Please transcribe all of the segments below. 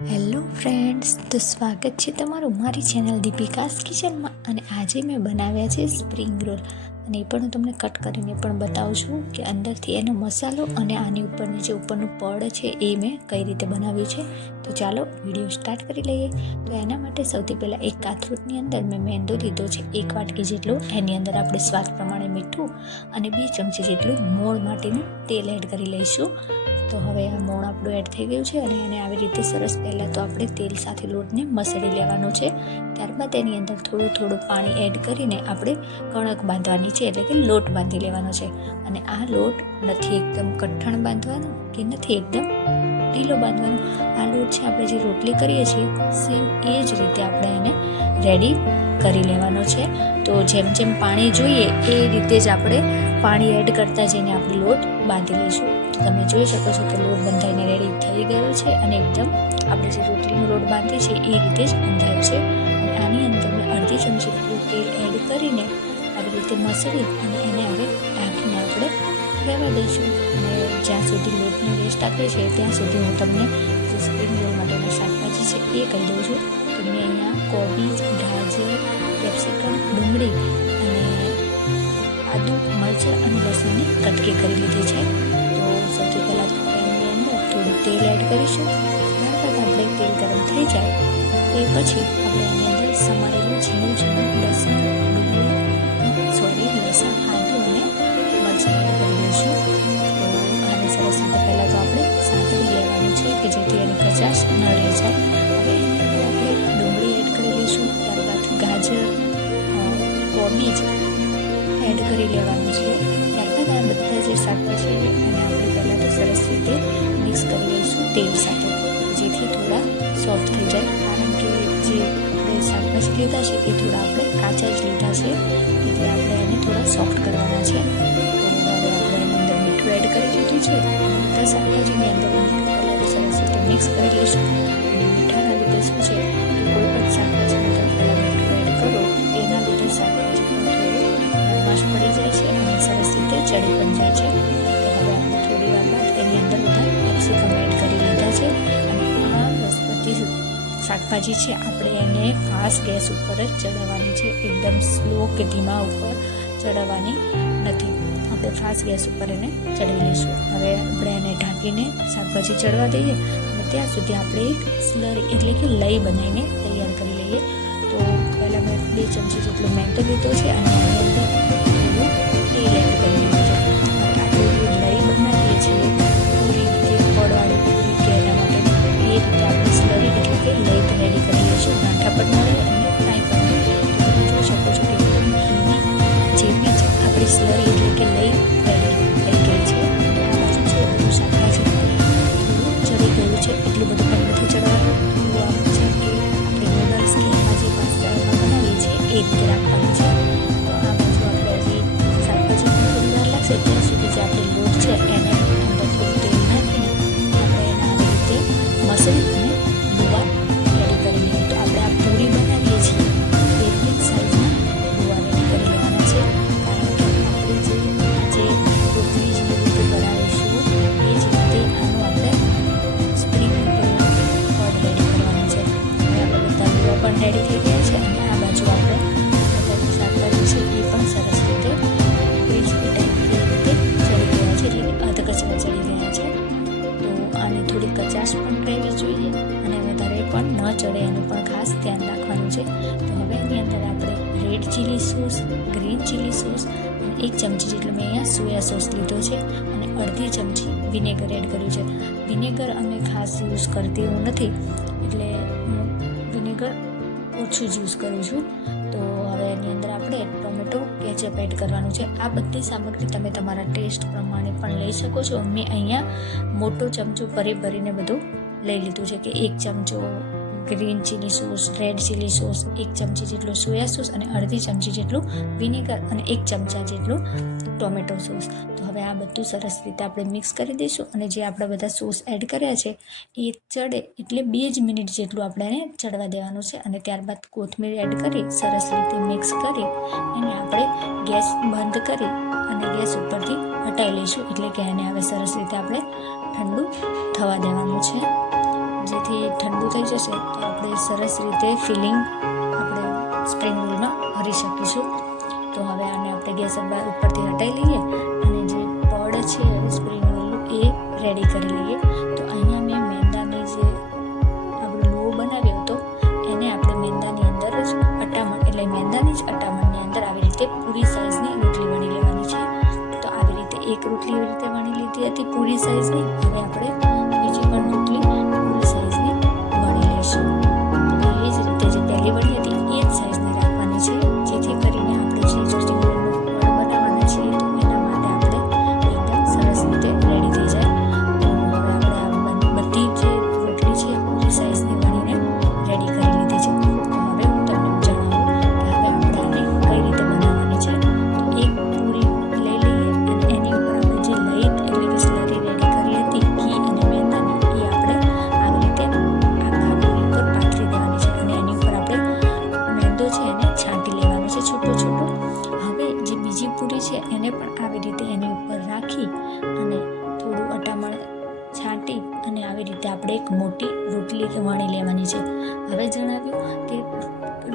Hello friends, તો સ્વાગત છે તમારું મારી ચેનલ દીપિકાસ કિચનમાં. અને આજે મેં બનાવ્યા છે સ્પ્રિંગ રોલ, અને એ પણ હું તમને કટ કરીને પણ બતાવું છું કે અંદરથી એનો મસાલો અને આની ઉપરની જે ઉપરનું પડ છે એ મેં કઈ રીતે બનાવ્યું છે. તો ચાલો વિડીયો સ્ટાર્ટ કરી લઈએ. તો એના માટે સૌથી પહેલાં એક કાથરોટની અંદર મેં મેંદો લીધો છે 1 વાટકી જેટલો. એની અંદર આપણે સ્વાદ પ્રમાણે મીઠું અને 2 ચમચી જેટલું મોણ માટેનું તેલ એડ કરી લઈશું. તો હવે આ મોણ આપણું એડ થઈ ગયું છે અને એને આવી રીતે સરસ પહેલાં તો આપણે તેલ સાથે લોટને મસળી લેવાનો છે. ત્યારબાદ એની અંદર થોડું પાણી એડ કરીને આપણે કણક બાંધવાની છે, એટલે કે લોટ બાંધી લેવાનો છે. અને આ લોટ નથી એકદમ કઠણ બાંધવાનો કે નથી એકદમ ઢીલો બાંધવાનો. આ લોટ છે આપણે જે રોટલી કરીએ છીએ સેમ એ જ રીતે આપણે એને રેડી કરી લેવાનો છે. તો જેમ જેમ પાણી જોઈએ એ રીતે જ આપણે પાણી એડ કરતાં જઈને આપણે લોટ બાંધી લઈશું. તમે જોઈ શકો છો કે લોટ બંધાઈને રેડી થઈ ગયો છે અને એકદમ આપણે જે રોટલીનો લોટ બાંધીએ છીએ એ રીતે જ બંધાયો છે. અને આની અંદર મેં અડધી ચમચી જેટલું તેલ એડ કરીને આવી રીતે મસળી અને એને હવે ઢાંકીને આપણે રહેવા દઈશું. અને જ્યાં સુધી લોટનો રેસ્ટ આપે છે ત્યાં સુધી હું તમને જે સ્પ્રિંગ રોલ માટેના શાકભાજી છે એ કહી દઉં છું. તો મેં અહીંયા કોબીજ, ગાજર, કેપ્સિકમ, ડુંગળી અને આદુ, મરચાં અને લસણની કટકી કરી લીધી છે. તો સૌથી પહેલાં તો પેનની અંદર થોડું તેલ એડ કરીશું. ત્યારબાદ આપણે તેલ ગરમ થઈ જાય એ પછી આપણે એની અંદર સમારેલું ઝીણું લસણ, આદુ અને મરચાં એડ કરી દઈશું. તો આને સરસ રીતે પહેલાં તો આપણે સાંતળી લેવાનું છે કે જેથી એની કચાશ ન રહી જાય. હવે એની અંદર આપણે ડુંગળી એડ કરી લઈશું. ત્યારબાદ ગાજર, કોબીજ એડ કરી લેવાનું છે. ત્યારબાદ આ બધા જે શાકભાજી છે એને આપણે પહેલાં તો સરસ રીતે મિક્સ કરી લઈશું તેલ સાથે, જેથી થોડા સોફ્ટ થઈ જાય. કારણ કે જે આપણે શાકભાજી લીધા છે એ થોડા આપણે કાચા જ લીધા છે, એટલે આપણે એને થોડા સોફ્ટ કરવાના છે. તો હવે આપણે એની અંદર મીઠું એડ કરી દીધું છે. બધા શાકભાજીની અંદર મીઠું પહેલાં સરસ રીતે મિક્સ કરી લઈશું. અને મીઠાના લીધે શું છે કે કોઈ પણ શાકભાજીની અંદર પહેલાં મીઠું એડ કરો એના લીધે શાકભાજી પણ થોડું મસ્ત પડી જાય છે અને સરસ રીતે ચડી પણ જાય છે. તો હવે આપણે થોડી વાર બાદ એની અંદર બધા કેપ્સિકમ એડ કરી લીધા છે. અને આ વનસ્પતિ શાકભાજી છે આપણે એને ફાસ્ટ ગેસ ઉપર જ ચડાવવાની છે, એકદમ સ્લો કે ધીમા ઉપર ચડાવવાની નથી. આપણે ફાસ્ટ ગેસ ઉપર એને ચડાવી લઈશું. હવે આપણે એને ઢાંકીને શાકભાજી ચડવા દઈએ અને ત્યાં સુધી આપણે એક સ્લરી એટલે કે લઈ બનાવીને તૈયાર કરી લઈએ. તો પહેલાં મેં 2 ચમચી જેટલો મેંદો લીધો છે અને આની અંદર થોડું તેલ એડ કરી લીધું છે. હવે આપણે જે લઈ બનાવીએ છીએ પૂરી કે પડવાળી પૂરી કે એના માટે એ રીતે આપણે સ્લરી એટલે કે લઈ રેડી કરી લઈશું. ગાંઠા પણ ન રહે અને કાંઈ પણ નહીં. તો તમે જોઈ શકો છો કે એકદમ ઘીની જેવી જ આપણી સ્લરી એટલે કે લઈ રેડી થઈ ગઈ છે. તો આ બાજુ છે બધું શાકભાજી થોડું ચડી ગયું છે, એટલું બધું પણ નથી ચડવાનું. થોડું આમ છે કે આપણે નૂડલ્સ કે એમાં જે પાસ્તામાં બનાવીએ છીએ એ રીતે રાખવાનું છે. તો આ બાજુ આપણે હજી શાકભાજી થોડી વાર લાગશે ત્યાં સુધી જે આપણે લોટ છે એને અંદર થોડું તેલ નાખીને આપણે એને આવી રીતે મસળી અને લુવા રેડી કરી લઈએ. તો આપણે આ પૂરી બનાવીએ છીએ એટલી જ સાઈઝના લુવા રેડી કરી લેવાના છે. કારણ કે આપણે જે રોટલી જે રીતે બનાવીશું એ જ રીતે આનું આપણે સ્પ્રિંગ રોલનું પડ રેડી કરવાનું છે. હવે આપણે બધા લુવા પણ રેડી થઈ ગયા છે અને આ બાજુ આપણે બધા શાકભાજી છે એ પણ સરસ રીતે ક્રિસ્પી ટાઈપ એ રીતે ચડી ગયા છે, એટલે કે અધકચરા ચડી ગયા છે. તો આને થોડી કચાશ પણ રહેવી જોઈએ અને વધારે પણ ન ચડે એનું પણ ખાસ ધ્યાન રાખવાનું છે. તો હવે એની અંદર આપણે red chilli sauce, green chilli sauce અને 1 ચમચી જેટલો મેં અહીંયા સોયા સોસ લીધો છે અને અડધી ચમચી વિનેગર એડ કર્યું છે. વિનેગર અમે ખાસ યુઝ કરતી હું નથી, એટલે હું વિનેગર ઓછું જ યુઝ કરું છું. તો હવે એની અંદર આપણે ટોમેટો કેચઅપ એડ કરવાનું છે. આ બધી સામગ્રી તમે તમારા ટેસ્ટ પ્રમાણે પણ લઈ શકો છો. મેં અહીંયા મોટો ચમચો ભરીને બધું લઈ લીધું છે કે 1 ચમચો green chilli sauce, red chilli sauce, 1 ચમચી જેટલું સોયા સોસ અને અડધી ચમચી જેટલું વિનેગર અને 1 ચમચા જેટલું ટોમેટો સોસ. તો હવે આ બધું સરસ રીતે આપણે મિક્સ કરી દઈશું. અને જે આપણે બધા સોસ એડ કર્યા છે એ ચડે એટલે 2 જ મિનિટ જેટલું આપણે એને ચડવા દેવાનું છે. અને ત્યારબાદ કોથમીર એડ કરી સરસ રીતે મિક્સ કરી એને આપણે ગેસ બંધ કરી અને ગેસ ઉપરથી હટાવી લઈશું. એટલે કે એને હવે સરસ રીતે આપણે ઠંડુ થવા દેવાનું છે. જેથી ઠંડુ થઈ જશે તો આપણે સરસ રીતે ફિલિંગ આપણે સ્પ્રિંગ રોલમાં ભરી શકીશું. તો હવે આને આપણે ગેસ ઉપરથી હટાવી લઈએ અને જે પડ છે સ્પ્રિંગ રોલનું એ રેડી કરી લઈએ. તો અહીંયા મેં મેંદાની જે આપણો લોહ બનાવ્યો હતો એને આપણે મેંદાની અંદર જ અટામણ એટલે મેંદાની જ અટામણની અંદર આવી રીતે પૂરી સાઇઝની રોટલી વણી લેવાની છે. તો આવી રીતે એક રોટલી એવી રીતે વણી લીધી હતી પૂરી સાઇઝની. હવે આપણે બીજી પણ રોટલી પૂરી સાઇઝની વણી લઈશું. તો એ જ રીતે જે પહેલી વણી હતી એ જ સાઇઝની રાખવાની છે, જેથી કરીને આપણે જે સ્પ્રિંગ રોલનો પડ બનાવવાના છીએ તો એના માટે આપણે એકદમ સરસ રીતે રેડી થઈ જાય. તો હવે આપણે આ બધી જે રોટલી છે પૂરી સાઇઝની વણીને રેડી કરી લીધી છે. તો હવે હું તમને જણાવું કે હવે આપણે આને કઈ રીતે બનાવવાની છે. તો એક પૂરી લઈ લઈએ અને એની ઉપર આપણે જે લઈ એટલે કે સ્લરી રેડી કરી હતી ઘી અને મેંદાની, એ આપણે આવી રીતે આખા પૂરી ઉપર પાથરી દેવાની છે અને એની ઉપર આપણે મેંદો છે એને છાંટી લેવાનો છે છૂટો છૂટો. હવે જે બીજી પૂરી છે એને પણ આવી રીતે એની ઉપર રાખી અને થોડું અટામણ છાંટી અને આવી રીતે આપણે એક મોટી રોટલી વણી લેવાની છે. હવે જણાવ્યું કે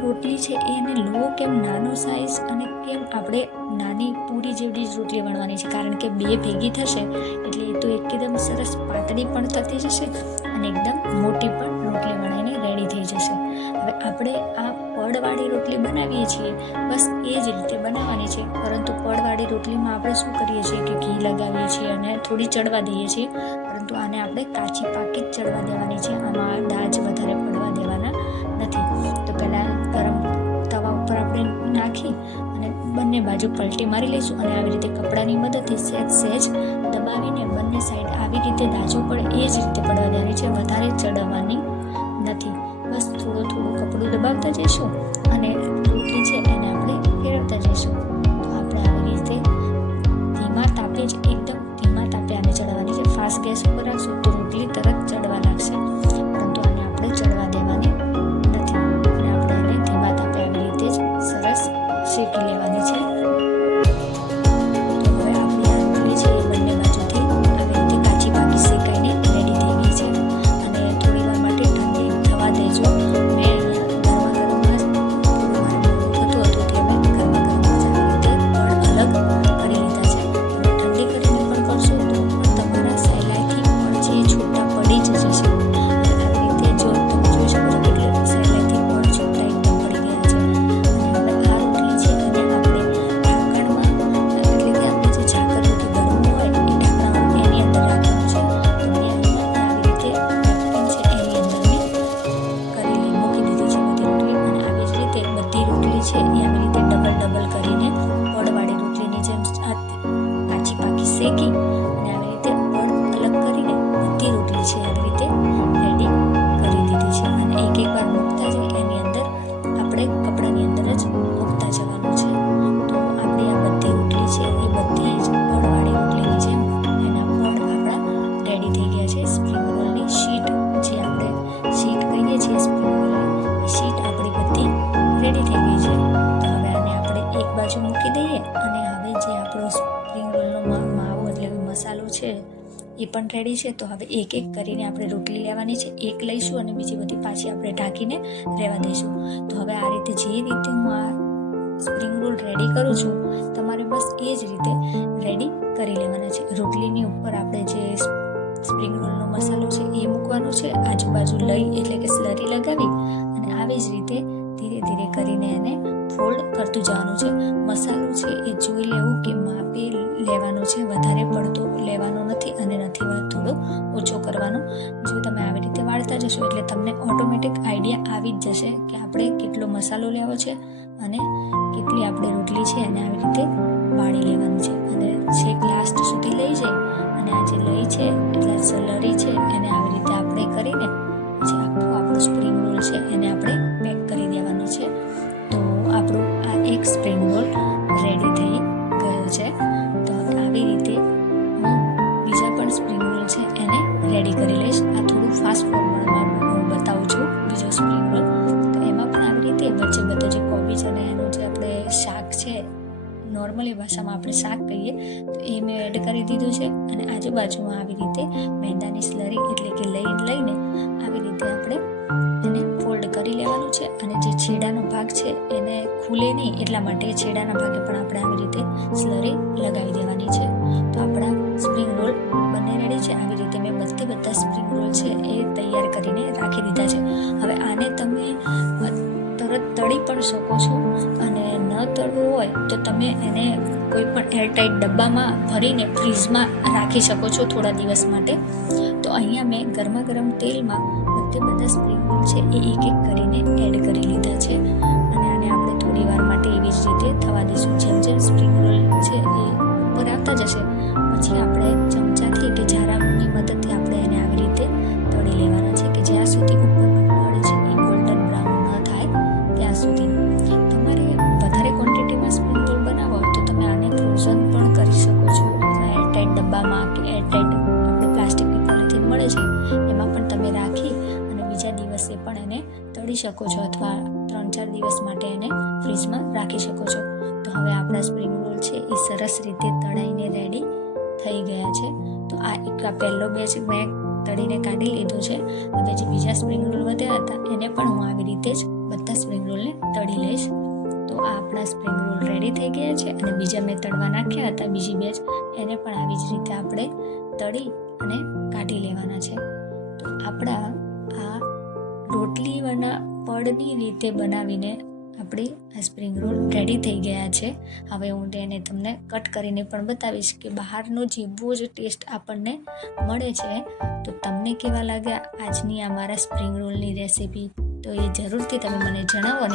રોટલી છે એને લો કેમ નાનો સાઇઝ અને કેમ આપણે નાની પૂરી જેવડી જ રોટલી વણવાની છે, કારણ કે બે ભેગી થશે એટલે એ તો એકદમ સરસ પાતળી પણ થતી જશે અને એકદમ મોટી પણ રોટલી વણાઈને રેડી થઈ જશે. હવે આપણે આ પડવાળી રોટલી બનાવીએ છીએ બસ એ જ રીતે બનાવવાની છે, પરંતુ પડવાળી રોટલીમાં આપણે શું કરીએ છીએ કે ઘી લગાવીએ છીએ અને થોડી ચડવા દઈએ છીએ, પરંતુ આને આપણે કાચી પાકી જ ચડવા દેવાની છે. આમાં દાજ વધારે પડવા દેવાના નથી. તો પહેલાં ગરમ તવા ઉપર આપણે નાખી અને બંને બાજુ પલટી મારી લઈશું અને આવી રીતે કપડાની મદદથી સહેજ દબાવીને બંને સાઈડ આવી રીતે દાજો પડે એ જ રીતે પડવા દેવાની છે, વધારે ચડવાની નથી. બસ થોડું કપડું દબાવતા જઈશું અને રોટલી છે એને આપણે ફેરવતા જઈશું. તો આપણે આવી રીતે ધીમા તાપે જ એકદમ ધીમા તાપે આને ચડવાની છે. ફાસ્ટ ગેસ ઉપર રાખશું તો રોટલી તરત ચડવા લાગશે, પરંતુ આને આપણે ચડવા દેવાની નથી અને આપણે એને ધીમા તાપે આવી રીતે જ સરસ શેકી લેવાની છે. તો હવે આપણી આ રોટલી છે એ બંને બાજુથી આવી રીતે કાચી પાકી શેકાઈને રેડી થઈ ગઈ છે અને થોડી વાર માટે ઠંડી થવા દેજો. મેં અહીંયા ગરમા ગરમમાં જ થોડું મારે મોડું થતું હતું એટલે મેં ગરમા ગરમમાં જ આવી રીતે પણ અલગ કરી લીધા છે. તમે ઠંડી કરીને પણ કરશો તો પણ તમારા સહેલાઈથી પણ જે છૂટા પડી જ જશે. આવી રીતે જો તમે જોઈ શકો છો કેટલી સહેલાઈથી પણ છૂટા એકદમ પડી ગયા છે. અને હવે આ રોટલી છે એને આપણે ઢાંકણમાં એટલે કે આપણે જે ઝાકર રોટી ગરમ હોય એ ઢાંકણા એની અંદર રાખવાનું છે. તો મેં અહીંયા આવી રીતે નેપકિન છે એની અંદર મેં મૂકી દીધી છે બધી રોટલી અને આવી જ રીતે બધી રોટલી છે એ આવી રીતે ડબલ કરીને પડવાળી રોટલીની જેમ કાચી પાકી શેકી અને આવી રીતે પડ અલગ કરીને બધી રોટલી છે આવી રીતે રેડી કરી દીધી છે. અને એક વાર મૂકતા જઈએ એની અંદર આપણે કપડાની અંદર જ મૂકતા જવાનું છે. તો આપણી આ બધી રોટલી છે એ બધી જ પડવાળી રોટલીની જેમ એના પડ આપણા રેડી થઈ ગયા છે. સ્પ્રિંગ રોલની શીટ જે આપણે શીટ કહીએ છીએ સ્પ્રિંગ રોલની એ શીટ આપણી બધી રેડી થઈ ગઈ છે. તો હવે આને આપણે એક બાજુ મૂકી દઈએ અને હવે જે આપણો સ્પ્રિંગ રોલનો માવો એટલે કે મસાલો છે એ પણ રેડી છે. તો હવે એક કરીને આપણે રોટલી લેવાની છે, એક લઈશું અને બીજી બધી પાછી આપણે ઢાંકીને રહેવા દઈશું. તો હવે આ રીતે જે રીતે હું આ સ્પ્રિંગ રોલ રેડી કરું છું તમારે બસ એ જ રીતે રેડી કરી લેવાના છે. રોટલીની ઉપર આપણે જે સ્પ્રિંગ રોલનો મસાલો છે એ મૂકવાનો છે, આજુબાજુ લઈ એટલે કે સ્લરી લગાવી અને આવી જ રીતે ધીરે ધીરે કરીને એને ફોલ્ડ કરતું જવાનું છે. મસાલો છે એ જોઈ લેવું કે માપે લેવાનો છે, વધારે પડતો લેવાનો નથી અને નથી થોડો ઓછો કરવાનો. જો તમે આવી રીતે વાળતા જશો એટલે તમને ઓટોમેટિક આઈડિયા આવી જ જશે કે આપણે કેટલો મસાલો લેવો છે અને કેટલી આપણે રોટલી છે એને આવી રીતે વાળી લેવાની છે. અને છેક લાસ્ટ સુધી લઈ જાય અને આ જે લઈ છે એટલે સ્લરી છે એને આવી રીતે આપણે કરીને પછી આખું આપણું સ્પ્રિંગ રોલ છે એને આપણે પેક કરી દેવાનો છે. તો આપણું આ એક સ્પ્રિંગ રોલ રેડી થઈ ગયો છે. તો હવે આવી રીતે હું બીજા પણ સ્પ્રિંગ રોલ છે એને રેડી કરી લઈશ. આ થોડું ફાસ્ટ ફોર્વર્ડમાં હું બતાવું છું બીજો સ્પ્રિંગ રોલ. તો એમાં પણ આવી રીતે વચ્ચે બધો જે કોબીજ અને એનું જે આપણે શાક છે નોર્મલી ભાષામાં આપણે શાક કહીએ તો એ મેં એડ કરી દીધું છે અને આજુબાજુમાં આવી રીતે મેંદાની સ્લરી એટલે કે લઈને આવી રીતે અને જે છેડાનો ભાગ છે એને ખુલે નહીં એટલા માટે છેડાના ભાગે પણ આપણે આવી રીતે સ્લરી લગાવી દેવાની છે. તો આપણા સ્પ્રિંગ રોલ બંને રેડી છે. આવી રીતે મેં બધા સ્પ્રિંગ રોલ છે એ તૈયાર કરીને રાખી દીધા છે. હવે આને તમે તરત તળી પણ શકો છો અને ન તળવું હોય તો તમે એને કોઈ પણ એરટાઈટ ડબ્બામાં ભરીને ફ્રીઝમાં રાખી શકો છો થોડા દિવસ માટે. તો અહીંયા મેં ગરમા ગરમ તેલમાં બધા સ્પ્રિંગ રોલ છે એ એક એક કરીને એડ કરી લીધા છે અને આને આપણે થોડી વાર માટે એવી જ રીતે થવા દઈશું. જેમ સ્પ્રિંગ રોલ છે એ ઉપર આવતા જશે પછી આપણે ચમચાથી કે ઝારાની મદદથી આપણે એને આવી રીતે તળી લેવાના છે કે જ્યાં સુધી ઉપરનું પડ છે એ ગોલ્ડન બ્રાઉન ન થાય ત્યાં સુધી. તમારે વધારે ક્વોન્ટિટીમાં સ્પ્રિંગ રોલ બનાવો તો તમે આને ફ્રોઝન પણ કરી શકો છો. એરટાઈટ ડબ્બામાં કે એરટાઈટ આપણે પ્લાસ્ટિકની પોલિથીન મળે છે એમાં પણ તમે રાખી અને બીજા દિવસે પણ એને તળી શકો છો અથવા 3-4 દિવસ માટે એને ફ્રીજમાં રાખી શકો છો. તો હવે આપણા સ્પ્રિંગ રોલ છે એ સરસ રીતે તળાઈને રેડી થઈ ગયા છે. તો આ એક પહેલો બેચ મેં તળીને કાઢી લીધો છે. હવે જે બીજા સ્પ્રિંગ રોલ વધ્યા હતા એને પણ હું આવી રીતે જ બધા સ્પ્રિંગ રોલને તળી લઈશ. તો આ આપણા સ્પ્રિંગ રોલ રેડી થઈ ગયા છે અને બીજા મેં તળવા નાખ્યા હતા બીજી બેચ એને પણ આવી જ રીતે આપણે તળી અને કાઢી લેવાના છે. તો આપણા આ રોટલીવાળા પડની રીતે બનાવીને આપણી આ સ્પ્રિંગ રોલ રેડી થઈ ગયા છે. હવે હું તેને તમને કટ કરીને પણ બતાવીશ કે બહારનો જેવો જ ટેસ્ટ આપણને મળે છે. તો તમને કેવા લાગ્યા આજની આ મારા સ્પ્રિંગ રોલની રેસીપી તો એ જરૂરથી તમે મને જણાવો.